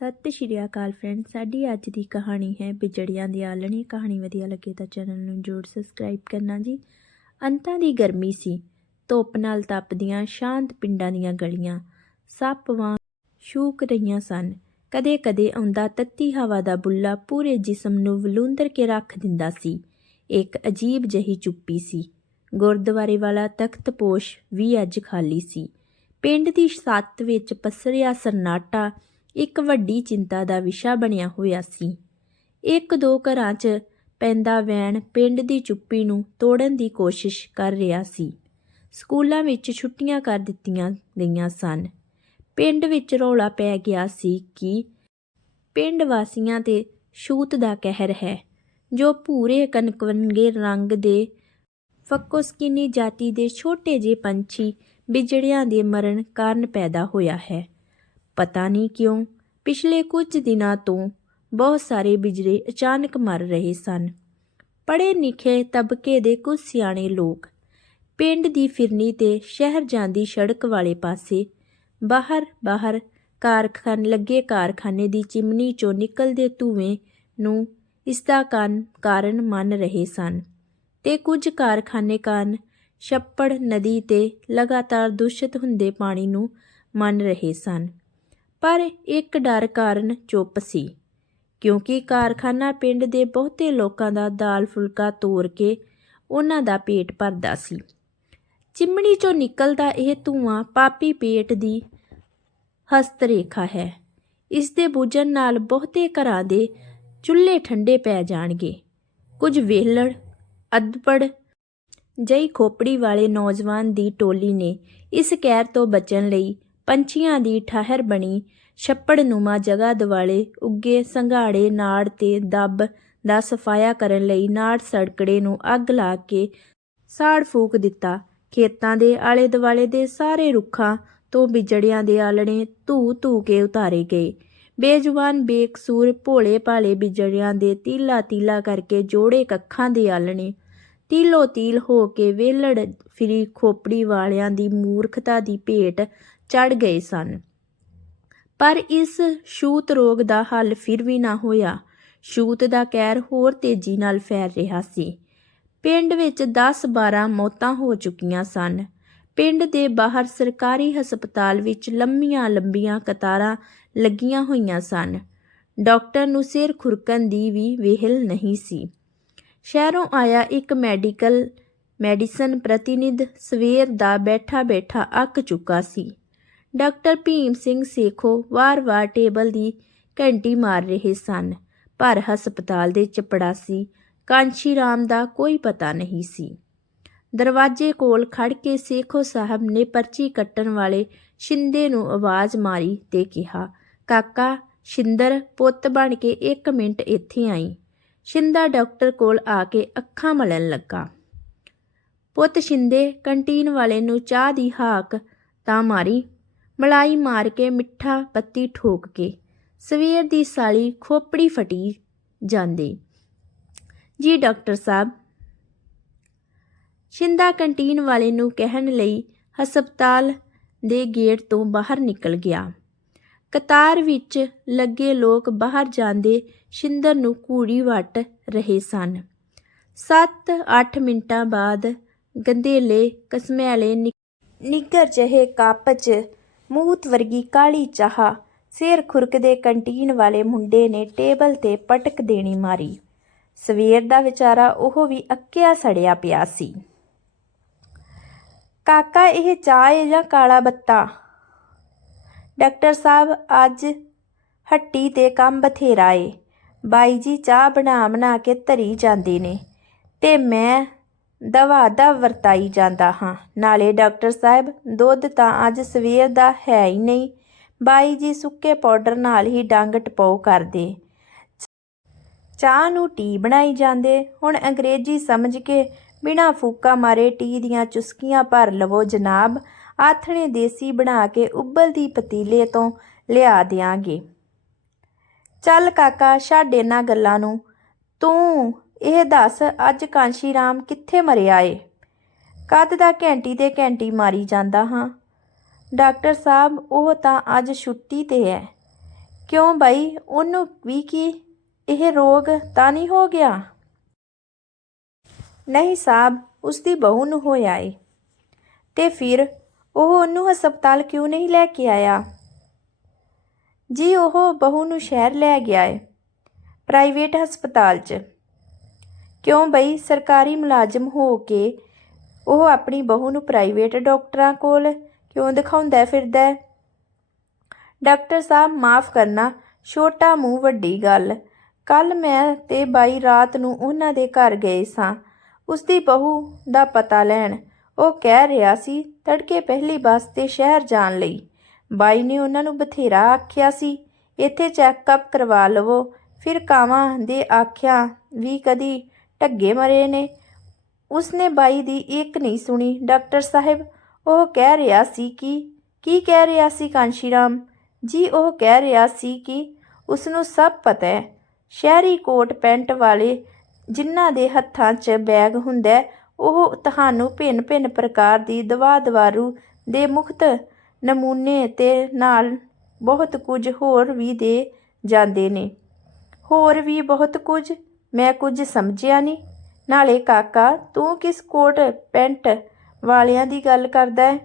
ਸਤਿ ਸ਼੍ਰੀ ਅਕਾਲ ਫਰੈਂਡ ਸਾਡੀ ਅੱਜ ਦੀ ਕਹਾਣੀ ਹੈ ਬਿਜੜੀਆਂ ਦੀ ਆਲਣੀ। ਕਹਾਣੀ ਵਧੀਆ ਲੱਗੇ ਤਾਂ ਚੈਨਲ ਨੂੰ ਜਰੂਰ ਸਬਸਕ੍ਰਾਈਬ ਕਰਨਾ ਜੀ। ਅੰਤਾਂ ਦੀ ਗਰਮੀ ਸੀ। ਧੁੱਪ ਨਾਲ ਤਪਦੀਆਂ ਸ਼ਾਂਤ ਪਿੰਡਾਂ ਦੀਆਂ ਗਲੀਆਂ, ਸੱਪ ਵਾਂ ਸ਼ੂਕ ਰਹੀਆਂ ਸਨ। ਕਦੇ-ਕਦੇ ਆਉਂਦਾ ਤੱਤੀ ਹਵਾ ਦਾ ਬੁੱਲਾ ਪੂਰੇ ਜਿਸਮ ਨੂੰ ਵਲੂੰਦਰ ਕੇ ਰੱਖ ਦਿੰਦਾ ਸੀ। ਇੱਕ ਅਜੀਬ ਜਹੀ ਚੁੱਪੀ ਸੀ। ਗੁਰਦੁਆਰੇ ਵਾਲਾ ਤਖ਼ਤਪੋਸ਼ ਵੀ ਅੱਜ ਖਾਲੀ ਸੀ। ਪਿੰਡ ਦੀ ਛੱਤ ਵਿੱਚ ਪਸਰਿਆ ਸਰਨਾਟਾ ਇੱਕ ਵੱਡੀ ਚਿੰਤਾ ਦਾ ਵਿਸ਼ਾ ਬਣਿਆ ਹੋਇਆ ਸੀ। ਇੱਕ ਦੋ ਘਰਾਂ 'ਚ ਪੈਂਦਾ ਵੈਣ ਪਿੰਡ ਦੀ ਚੁੱਪੀ ਨੂੰ ਤੋੜਨ ਦੀ ਕੋਸ਼ਿਸ਼ ਕਰ ਰਿਹਾ ਸੀ। ਸਕੂਲਾਂ ਵਿੱਚ ਛੁੱਟੀਆਂ ਕਰ ਦਿੱਤੀਆਂ ਗਈਆਂ ਸਨ। ਪਿੰਡ ਵਿੱਚ ਰੌਲਾ ਪੈ ਗਿਆ ਸੀ ਕਿ ਪਿੰਡ ਵਾਸੀਆਂ ਤੇ ਛੂਤ ਦਾ ਕਹਿਰ ਹੈ, ਜੋ ਭੂਰੇ ਕਨਕਵੰਗੇ ਰੰਗ ਦੇ ਫੱਕੋਸਕੀਨੀ ਜਾਤੀ ਦੇ ਛੋਟੇ ਜਿਹੇ ਪੰਛੀ ਬਿਜੜਿਆਂ ਦੇ ਮਰਨ ਕਾਰਨ ਪੈਦਾ ਹੋਇਆ ਹੈ। ਪਤਾ ਨਹੀਂ ਕਿਉਂ, ਪਿਛਲੇ ਕੁਝ ਦਿਨਾਂ ਤੋਂ ਬਹੁਤ ਸਾਰੇ ਬਿਜੜੇ ਅਚਾਨਕ ਮਰ ਰਹੇ ਸਨ। ਪੜ੍ਹੇ ਲਿਖੇ ਤਬਕੇ ਦੇ ਕੁਝ ਸਿਆਣੇ ਲੋਕ ਪਿੰਡ ਦੀ ਫਿਰਨੀ ਤੇ ਸ਼ਹਿਰ ਜਾਂਦੀ ਸੜਕ ਵਾਲੇ ਪਾਸੇ ਬਾਹਰ ਬਾਹਰ ਕਾਰਖਾਨ, ਲੱਗੇ ਕਾਰਖਾਨੇ ਦੀ ਚਿਮਨੀ ਚੋਂ ਨਿਕਲਦੇ ਧੂਏ ਨੂੰ ਇਸ ਦਾ ਕਾਰਨ ਕਾਰਨ ਮੰਨ ਰਹੇ ਸਨ ਤੇ ਕੁਝ ਕਾਰਖਾਨੇ ਕਾਰਨ ਛੱਪੜ ਨਦੀ ਤੇ ਲਗਾਤਾਰ ਦੂਸ਼ਿਤ ਹੁੰਦੇ ਪਾਣੀ ਨੂੰ ਮੰਨ ਰਹੇ ਸਨ। ਪਰ ਇੱਕ ਡਰ ਕਾਰਨ ਚੁੱਪ ਸੀ, ਕਿਉਂਕਿ ਕਾਰਖਾਨਾ ਪਿੰਡ ਦੇ ਬਹੁਤੇ ਲੋਕਾਂ ਦਾ ਦਾਲ ਫੁਲਕਾ ਤੋੜ ਕੇ ਉਹਨਾਂ ਦਾ ਪੇਟ ਭਰਦਾ ਸੀ। ਚਿਮਣੀ ਚੋਂ ਨਿਕਲਦਾ ਇਹ ਧੂਆਂ ਪਾਪੀ ਪੇਟ ਦੀ ਹਸਤ ਰੇਖਾ ਹੈ। ਇਸ ਦੇ ਬੁਝਣ ਨਾਲ ਬਹੁਤੇ ਘਰਾਂ ਦੇ ਚੁੱਲ੍ਹੇ ਠੰਡੇ ਪੈ ਜਾਣਗੇ। ਕੁਝ ਵੇਲੜ, ਅਦਪੜ ਜਈ ਖੋਪੜੀ ਵਾਲੇ ਨੌਜਵਾਨ ਦੀ ਟੋਲੀ ਨੇ ਇਸ ਕਹਿਰ ਤੋਂ ਬਚਣ ਲਈ ਪੰਛੀਆਂ ਦੀ ਠਹਿਰ ਬਣੀ, ਛੱਪੜ ਨੂਮਾ ਜਗ੍ਹਾ ਦਿਵਾਲੇ ਉੱਗੇ ਸੰਘਾੜੇ ਨਾੜ ਤੇ ਦੱਬ ਦਾ ਸਫਾਇਆ ਕਰਨ ਲਈ ਨਾੜ ਸੜਕੜੇ ਨੂੰ ਅੱਗ ਲਾ ਕੇ ਸਾੜ ਫੂਕ ਦਿੱਤਾ। ਖੇਤਾਂ ਦੇ ਆਲੇ ਦੁਆਲੇ ਦੇ ਸਾਰੇ ਰੁੱਖਾਂ ਤੋਂ ਬਿਜੜਿਆਂ ਦੇ ਆਲਣੇ ਧੂ ਧੂ ਕੇ ਉਤਾਰੇ ਗਏ। ਬੇਜਵਾਨ ਬੇਕਸੂਰ ਭੋਲੇ ਭਾਲੇ ਬਿਜੜਿਆਂ ਦੇ ਤੀਲਾ ਤੀਲਾ ਕਰਕੇ ਜੋੜੇ ਕੱਖਾਂ ਦੇ ਆਲਣੇ ਤੀਲੋ ਤੀਲ ਹੋ ਕੇ ਵੇਲੜ ਫਿਰੀ ਖੋਪੜੀ ਵਾਲਿਆਂ ਦੀ ਮੂਰਖਤਾ ਦੀ ਭੇਟ ਚੜ ਗਏ ਸਨ। ਪਰ ਇਸ ਛੂਤ ਰੋਗ ਦਾ ਹੱਲ ਫਿਰ ਵੀ ਨਾ ਹੋਇਆ। ਛੂਤ ਦਾ ਕਹਿਰ ਹੋਰ ਤੇਜ਼ੀ ਨਾਲ ਫੈਲ ਰਿਹਾ ਸੀ। ਪਿੰਡ ਵਿੱਚ 10-12 ਮੌਤਾਂ ਹੋ ਚੁੱਕੀਆਂ ਸਨ। ਪਿੰਡ ਦੇ ਬਾਹਰ ਸਰਕਾਰੀ ਹਸਪਤਾਲ ਵਿੱਚ ਲੰਮੀਆਂ ਲੰਬੀਆਂ ਕਤਾਰਾਂ ਲੱਗੀਆਂ ਹੋਈਆਂ ਸਨ। ਡਾਕਟਰ ਨੂੰ ਸਿਰ ਖੁਰਕਣ ਦੀ ਵੀ ਵੇਹਲ ਨਹੀਂ ਸੀ। ਸ਼ਹਿਰੋਂ ਆਇਆ ਇੱਕ ਮੈਡੀਕਲ ਮੈਡੀਸਨ ਪ੍ਰਤੀਨਿਧ ਸਵੇਰ ਦਾ ਬੈਠਾ ਬੈਠਾ ਅੱਕ ਚੁੱਕਾ ਸੀ। ਡਾਕਟਰ ਭੀਮ ਸਿੰਘ ਸੇਖੋ ਵਾਰ-ਵਾਰ ਟੇਬਲ ਦੀ ਘੰਟੀ ਮਾਰ ਰਹੇ ਸਨ, ਪਰ ਹਸਪਤਾਲ ਦੇ ਚਪੜਾਸੀ ਕਾਂਸ਼ੀ ਰਾਮ ਦਾ ਕੋਈ ਪਤਾ ਨਹੀਂ ਸੀ। ਦਰਵਾਜ਼ੇ ਕੋਲ ਖੜ ਕੇ ਸੇਖੋ ਸਾਹਿਬ ਨੇ ਪਰਚੀ ਕੱਟਣ ਵਾਲੇ ਸ਼ਿੰਦੇ ਨੂੰ ਆਵਾਜ਼ ਮਾਰੀ ਤੇ ਕਿਹਾ, ਕਾਕਾ, ਸ਼ਿੰਦਰ, ਪੁੱਤ ਬਣ ਕੇ 1 ਮਿੰਟ ਇੱਥੇ ਆਈ। ਸ਼ਿੰਦਾ ਡਾਕਟਰ ਕੋਲ ਆ ਕੇ ਅੱਖਾਂ ਮਲਣ ਲੱਗਾ। ਪੁੱਤ ਸ਼ਿੰਦੇ, ਕੰਟੀਨ ਵਾਲੇ ਨੂੰ ਚਾਹ ਦੀ ਹਾਕ ਤਾਂ ਮਾਰੀ ਮਲਾਈ ਮਾਰ ਕੇ ਮਿੱਠਾ ਪੱਤੀ ਠੋਕ ਕੇ ਸਵੇਰ ਦੀ ਸਾਲੀ ਖੋਪੜੀ ਫਟੀ ਜਾਂਦੀ। ਜੀ ਡਾਕਟਰ ਸਾਹਿਬ, ਸ਼ਿੰਦਾ ਕੰਟੀਨ ਵਾਲੇ ਨੂੰ ਕਹਿਣ ਲਈ ਹਸਪਤਾਲ ਦੇ ਗੇਟ ਤੋਂ ਬਾਹਰ ਨਿਕਲ ਗਿਆ। ਕਤਾਰ ਵਿੱਚ ਲੱਗੇ ਲੋਕ ਬਾਹਰ ਜਾਂਦੇ ਸ਼ਿੰਦਰ ਨੂੰ ਕੂੜੀ ਵੱਟ ਰਹੇ ਸਨ। 7-8 ਮਿੰਟਾਂ ਬਾਅਦ ਗੰਦੇਲੇ ਕਸਮੈਲੇ ਨਿੱਗਰ ਜਿਹੇ ਕੱਪ 'ਚ ਮੂਤ ਵਰਗੀ ਕਾਲੀ ਚਾਹ, ਸਿਰ ਖੁਰਕਦੇ ਕੰਟੀਨ ਵਾਲੇ ਮੁੰਡੇ ਨੇ ਟੇਬਲ ਤੇ ਪਟਕ ਦੇਣੀ ਮਾਰੀ। ਸਵੇਰ ਦਾ ਵਿਚਾਰਾ ਉਹ ਵੀ ਅੱਕਿਆ ਸੜਿਆ ਪਿਆ ਸੀ। ਕਾਕਾ, ਇਹ ਚਾਹ ਹੈ ਜਾਂ ਕਾਲਾ ਬੱਤਾ? ਡਾਕਟਰ ਸਾਹਿਬ, ਅੱਜ ਹੱਟੀ ਤੇ ਕੰਮ ਬਥੇਰਾ ਏ। ਬਾਈ ਜੀ ਚਾਹ ਬਣਾ ਬਣਾ ਕੇ ਧਰੀ ਜਾਂਦੇ ਨੇ ਤੇ ਮੈਂ ਦਵਾ ਦਾ ਵਰਤਾਈ ਜਾਂਦਾ ਹਾਂ। ਨਾਲੇ ਡਾਕਟਰ ਸਾਹਿਬ, ਦੁੱਧ ਤਾਂ ਅੱਜ ਸਵੇਰ ਦਾ ਹੈ ਹੀ ਨਹੀਂ। ਬਾਈ ਜੀ ਸੁੱਕੇ ਪਾਊਡਰ ਨਾਲ ਹੀ ਡੰਗ ਟਪਾਉ ਕਰਦੇ। ਚਾਹ ਨੂੰ ਟੀ ਬਣਾਈ ਜਾਂਦੇ। ਹੁਣ ਅੰਗਰੇਜ਼ੀ ਸਮਝ ਕੇ ਬਿਨਾ ਫੂਕਾ ਮਾਰੇ ਟੀ ਦੀਆਂ ਚੁਸਕੀਆਂ ਭਰ ਲਵੋ ਜਨਾਬ। ਆਥਣੇ ਦੇਸੀ ਬਣਾ ਕੇ ਉਬਲਦੀ ਪਤੀਲੇ ਤੋਂ ਲਿਆ ਦਿਆਂਗੇ। ਚੱਲ ਕਾਕਾ, ਛੱਡ ਇਹਨਾਂ ਗੱਲਾਂ ਨੂੰ। ਤੂੰ ਇਹ ਦੱਸ, ਅੱਜ ਕਾਂਸ਼ੀ ਰਾਮ ਕਿੱਥੇ ਮਰਿਆ ਏ ਕੱਦ ਦਾ ਘੰਟੀ ਤੇ ਘੰਟੀ ਮਾਰੀ ਜਾਂਦਾ ਹਾਂ। ਡਾਕਟਰ ਸਾਹਿਬ, ਉਹ ਤਾਂ ਅੱਜ ਛੁੱਟੀ ਤੇ ਹੈ ਕਿਉਂ ਬਾਈ? ਉਹਨੂੰ ਵੀ ਕੀ? ਇਹ ਰੋਗ ਤਾਂ ਨਹੀਂ ਹੋ ਗਿਆ? ਨਹੀਂ ਸਾਹਿਬ, ਉਸਦੀ ਬਹੂ ਨੂੰ ਹੋਇਆ ਏ ਤੇ ਫਿਰ ਉਹ ਉਹਨੂੰ ਹਸਪਤਾਲ ਕਿਉਂ ਨਹੀਂ ਲੈ ਕੇ ਆਇਆ? ਜੀ, ਉਹ ਬਹੂ ਨੂੰ ਸ਼ਹਿਰ ਲੈ ਗਿਆ ਏ, ਪ੍ਰਾਈਵੇਟ ਹਸਪਤਾਲ 'ਚ। ਕਿਉਂ ਬਈ? ਸਰਕਾਰੀ ਮੁਲਾਜ਼ਮ ਹੋ ਕੇ ਉਹ ਆਪਣੀ ਬਹੂ ਨੂੰ ਪ੍ਰਾਈਵੇਟ ਡਾਕਟਰਾਂ ਕੋਲ ਕਿਉਂ ਦਿਖਾਉਂਦਾ ਫਿਰਦਾ ਹੈ? ਡਾਕਟਰ ਸਾਹਿਬ, ਮਾਫ ਕਰਨਾ, ਛੋਟਾ ਮੂੰਹ ਵੱਡੀ ਗੱਲ। ਕੱਲ ਮੈਂ ਤੇ ਬਾਈ ਰਾਤ ਨੂੰ ਉਹਨਾਂ ਦੇ ਘਰ ਗਏ ਸਾਂ। ਉਸਦੀ ਬਹੂ ਦਾ ਪਤਾ ਲੈਣ। ਉਹ ਕਹਿ ਰਿਹਾ ਸੀ, ਤੜਕੇ ਪਹਿਲੀ ਬੱਸ ਤੇ ਸ਼ਹਿਰ ਜਾਣ ਲਈ। ਬਾਈ ਨੇ ਉਹਨਾਂ ਨੂੰ ਬਥੇਰਾ ਆਖਿਆ ਸੀ, ਇੱਥੇ ਚੈੱਕਅਪ ਕਰਵਾ ਲਵੋ। ਫਿਰ ਕਾਵਾਂ ਦੇ ਆਖਿਆ ਵੀ ਕਦੀ ਢੱਗੇ ਮਰੇ ਨੇ। ਉਸਨੇ ਬਾਈ ਦੀ ਇੱਕ ਨਹੀਂ ਸੁਣੀ। ਡਾਕਟਰ ਸਾਹਿਬ, ਉਹ ਕਹਿ ਰਿਹਾ ਸੀ ਕਿ, ਕੀ ਕਹਿ ਰਿਹਾ ਸੀ ਕਾਂਸ਼ੀਰਾਮ ਜੀ, ਉਹ ਕਹਿ ਰਿਹਾ ਸੀ ਕਿ ਉਸ ਨੂੰ ਸਭ ਪਤਾ ਹੈ। ਸ਼ਹਿਰੀ ਕੋਟ ਪੈਂਟ ਵਾਲੇ ਜਿਨ੍ਹਾਂ ਦੇ ਹੱਥਾਂ 'ਚ ਬੈਗ ਹੁੰਦਾ ਉਹ ਤੁਹਾਨੂੰ ਭਿੰਨ-ਭਿੰਨ ਪ੍ਰਕਾਰ ਦੀ ਦਵਾ ਦਵਾਰੂ ਦੇ ਮੁਖਤ ਨਮੂਨੇ ਤੇ ਨਾਲ ਬਹੁਤ ਕੁਝ ਹੋਰ ਵੀ ਦੇ ਜਾਂਦੇ ਨੇ। ਹੋਰ ਵੀ ਬਹੁਤ ਕੁਝ? ਮੈਂ ਕੁਝ ਸਮਝਿਆ ਨਹੀਂ। ਨਾਲੇ ਕਾਕਾ, ਤੂੰ ਕਿਸ ਕੋਟ, ਪੈਂਟ ਵਾਲਿਆਂ ਦੀ ਗੱਲ ਕਰਦਾ ਹੈ?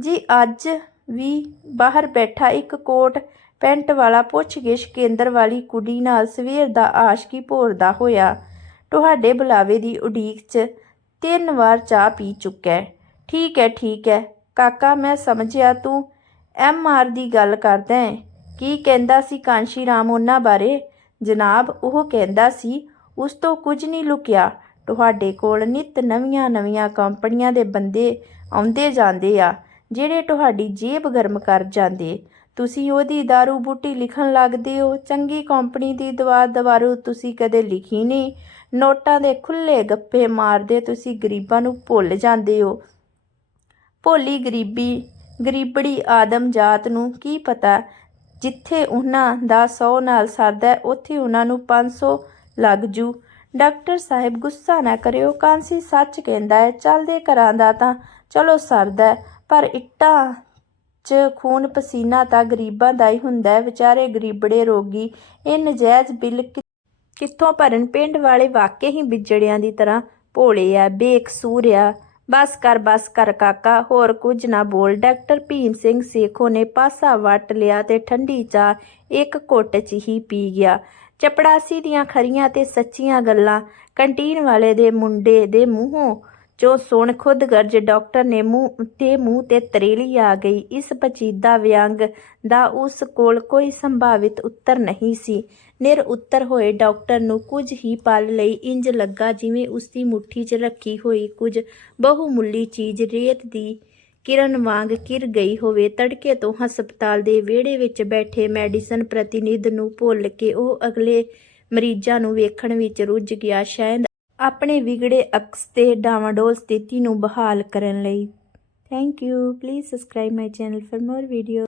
ਜੀ ਅੱਜ ਵੀ ਬਾਹਰ ਬੈਠਾ ਇੱਕ ਕੋਟ, ਪੈਂਟ ਵਾਲਾ ਪੁੱਛਗਿਛ ਕੇਂਦਰ ਵਾਲੀ ਕੁੜੀ ਨਾਲ ਸਵੇਰ ਦਾ ਆਸ਼ਕੀ ਭੋਰਦਾ ਹੋਇਆ ਤੁਹਾਡੇ ਬੁਲਾਵੇ ਦੀ ਉਡੀਕ 'ਚ ਤਿੰਨ ਵਾਰ ਚਾਹ ਪੀ ਚੁੱਕਾ ਠੀਕ ਹੈ ਠੀਕ ਹੈ। ਕਾਕਾ, ਮੈਂ ਸਮਝਿਆ ਤੂੰ ਐਮ ਆਰ ਦੀ ਗੱਲ ਕਰਦਾ ਹੈ। ਕੀ ਕਹਿੰਦਾ ਸੀ ਕਾਂਸ਼ੀ ਰਾਮ ਉਹਨਾਂ ਬਾਰੇ? ਜਨਾਬ, ਉਹ ਕਹਿੰਦਾ ਸੀ ਉਸ ਤੋਂ ਕੁਝ ਨਹੀਂ ਲੁਕਿਆ। ਤੁਹਾਡੇ ਕੋਲ ਨਿਤ ਨਵੀਆਂ ਨਵੀਆਂ ਕੰਪਨੀਆਂ ਦੇ ਬੰਦੇ ਆਉਂਦੇ ਜਾਂਦੇ ਆ, ਜਿਹੜੇ ਤੁਹਾਡੀ ਜੇਬ ਗਰਮ ਕਰ ਜਾਂਦੇ। ਤੁਸੀਂ ਉਹਦੀ दारू ਬੂਟੀ ਲਿਖਣ ਲੱਗਦੇ ਹੋ। ਚੰਗੀ ਕੰਪਨੀ ਦੀ ਦਵਾ ਦਵਾਰੂ ਤੁਸੀਂ ਕਦੇ ਲਿਖੀ ਨਹੀਂ। ਨੋਟਾਂ ਦੇ ਖੁੱਲੇ ਗੱਪੇ ਮਾਰਦੇ ਤੁਸੀਂ ਗਰੀਬਾਂ ਨੂੰ ਭੁੱਲ ਜਾਂਦੇ ਹੋ। ਭੋਲੀ ਗਰੀਬੀ, ਗਰੀਬੜੀ ਆਦਮ ਜਾਤ ਨੂੰ ਕੀ ਪਤਾ? ਜਿੱਥੇ ਉਹਨਾਂ ਦਾ 100 ਨਾਲ ਸਰਦਾ, ਉੱਥੇ ਉਹਨਾਂ ਨੂੰ 500 ਲੱਗ ਜੂ। ਡਾਕਟਰ ਸਾਹਿਬ ਗੁੱਸਾ ਨਾ ਕਰਿਓ। ਕਾਂਸੀ ਸੱਚ ਕਹਿੰਦਾ ਹੈ ਚੱਲਦੇ ਘਰਾਂ ਦਾ ਤਾਂ ਚਲੋ ਸਰਦਾ ਹੈ, ਪਰ ਇੱਟਾਂ 'ਚ ਖੂਨ ਪਸੀਨਾ ਤਾਂ ਗਰੀਬਾਂ ਦਾ ਹੀ ਹੁੰਦਾ ਹੈ। ਵਿਚਾਰੇ ਗਰੀਬੜੇ ਰੋਗੀ ਇਹ ਨਜਾਇਜ਼ ਬਿੱਲ ਕਿੱਥੋਂ ਭਰਨ? ਪਿੰਡ ਵਾਲੇ ਵਾਕੇ ਹੀ ਵਿਜੜਿਆਂ ਦੀ ਤਰ੍ਹਾਂ ਭੋਲੇ ਆ ਬੇਕਸੂਰ ਆ। ਬਸ ਕਰ ਬਸ ਕਰ ਕਾਕਾ ਹੋਰ ਕੁਝ ਨਾ ਬੋਲ। ਡਾਕਟਰ ਭੀਮ ਸਿੰਘ ਸੇਖੋ ਨੇ ਪਾਸਾ ਵੱਟ ਲਿਆ ਤੇ ਠੰਡੀ ਚਾਹ ਇੱਕ ਘੁੱਟ 'ਚ ਹੀ ਪੀ ਗਿਆ। ਚਪੜਾਸੀ ਦੀਆਂ ਖਰੀਆਂ ਤੇ ਸੱਚੀਆਂ ਗੱਲਾਂ, ਕੰਟੀਨ ਵਾਲੇ ਦੇ ਮੁੰਡੇ ਦੇ ਮੂੰਹੋਂ, ਜੋ ਸੁਣ ਖੁਦ ਗਰਜ ਡਾਕਟਰ ਨੇ ਮੂੰਹ ਤੇ ਮੂੰਹ ਤੇ ਤਰੇਲੀ ਆ ਗਈ। ਇਸ ਪਚੀਦਾ ਵਿਅੰਗ ਦਾ ਉਸ ਕੋਲ ਕੋਈ ਸੰਭਾਵਿਤ ਉੱਤਰ ਨਹੀਂ ਸੀ। ਨਿਰ ਉੱਤਰ ਹੋਏ ਡਾਕਟਰ ਨੂੰ ਕੁਝ ਹੀ ਪਲ ਲਈ ਇੰਜ ਲੱਗਾ ਜਿਵੇਂ ਉਸ ਦੀ ਮੁੱਠੀ 'ਚ ਰੱਖੀ ਹੋਈ ਕੁਝ ਬਹੁਮੁੱਲੀ ਚੀਜ਼ ਰੇਤ ਦੀ ਕਿਰਨ ਵਾਂਗ ਕਿਰ ਗਈ ਹੋਵੇ, ਤੜਕੇ ਤੋਂ ਹਸਪਤਾਲ ਦੇ ਵਿਹੜੇ ਵਿੱਚ ਬੈਠੇ ਮੈਡੀਸਨ ਪ੍ਰਤੀਨਿਧ ਨੂੰ ਭੁੱਲ ਕੇ ਉਹ ਅਗਲੇ ਮਰੀਜ਼ਾਂ ਨੂੰ ਵੇਖਣ ਵਿੱਚ ਰੁੱਝ ਗਿਆ, ਸ਼ਾਇਦ ਆਪਣੇ ਵਿਗੜੇ ਅਕਸ ਤੇ ਡਾਵਾਡੋਲ ਸਥਿਤੀ ਨੂੰ ਬਹਾਲ ਕਰਨ ਲਈ। Thank you please subscribe my channel for more video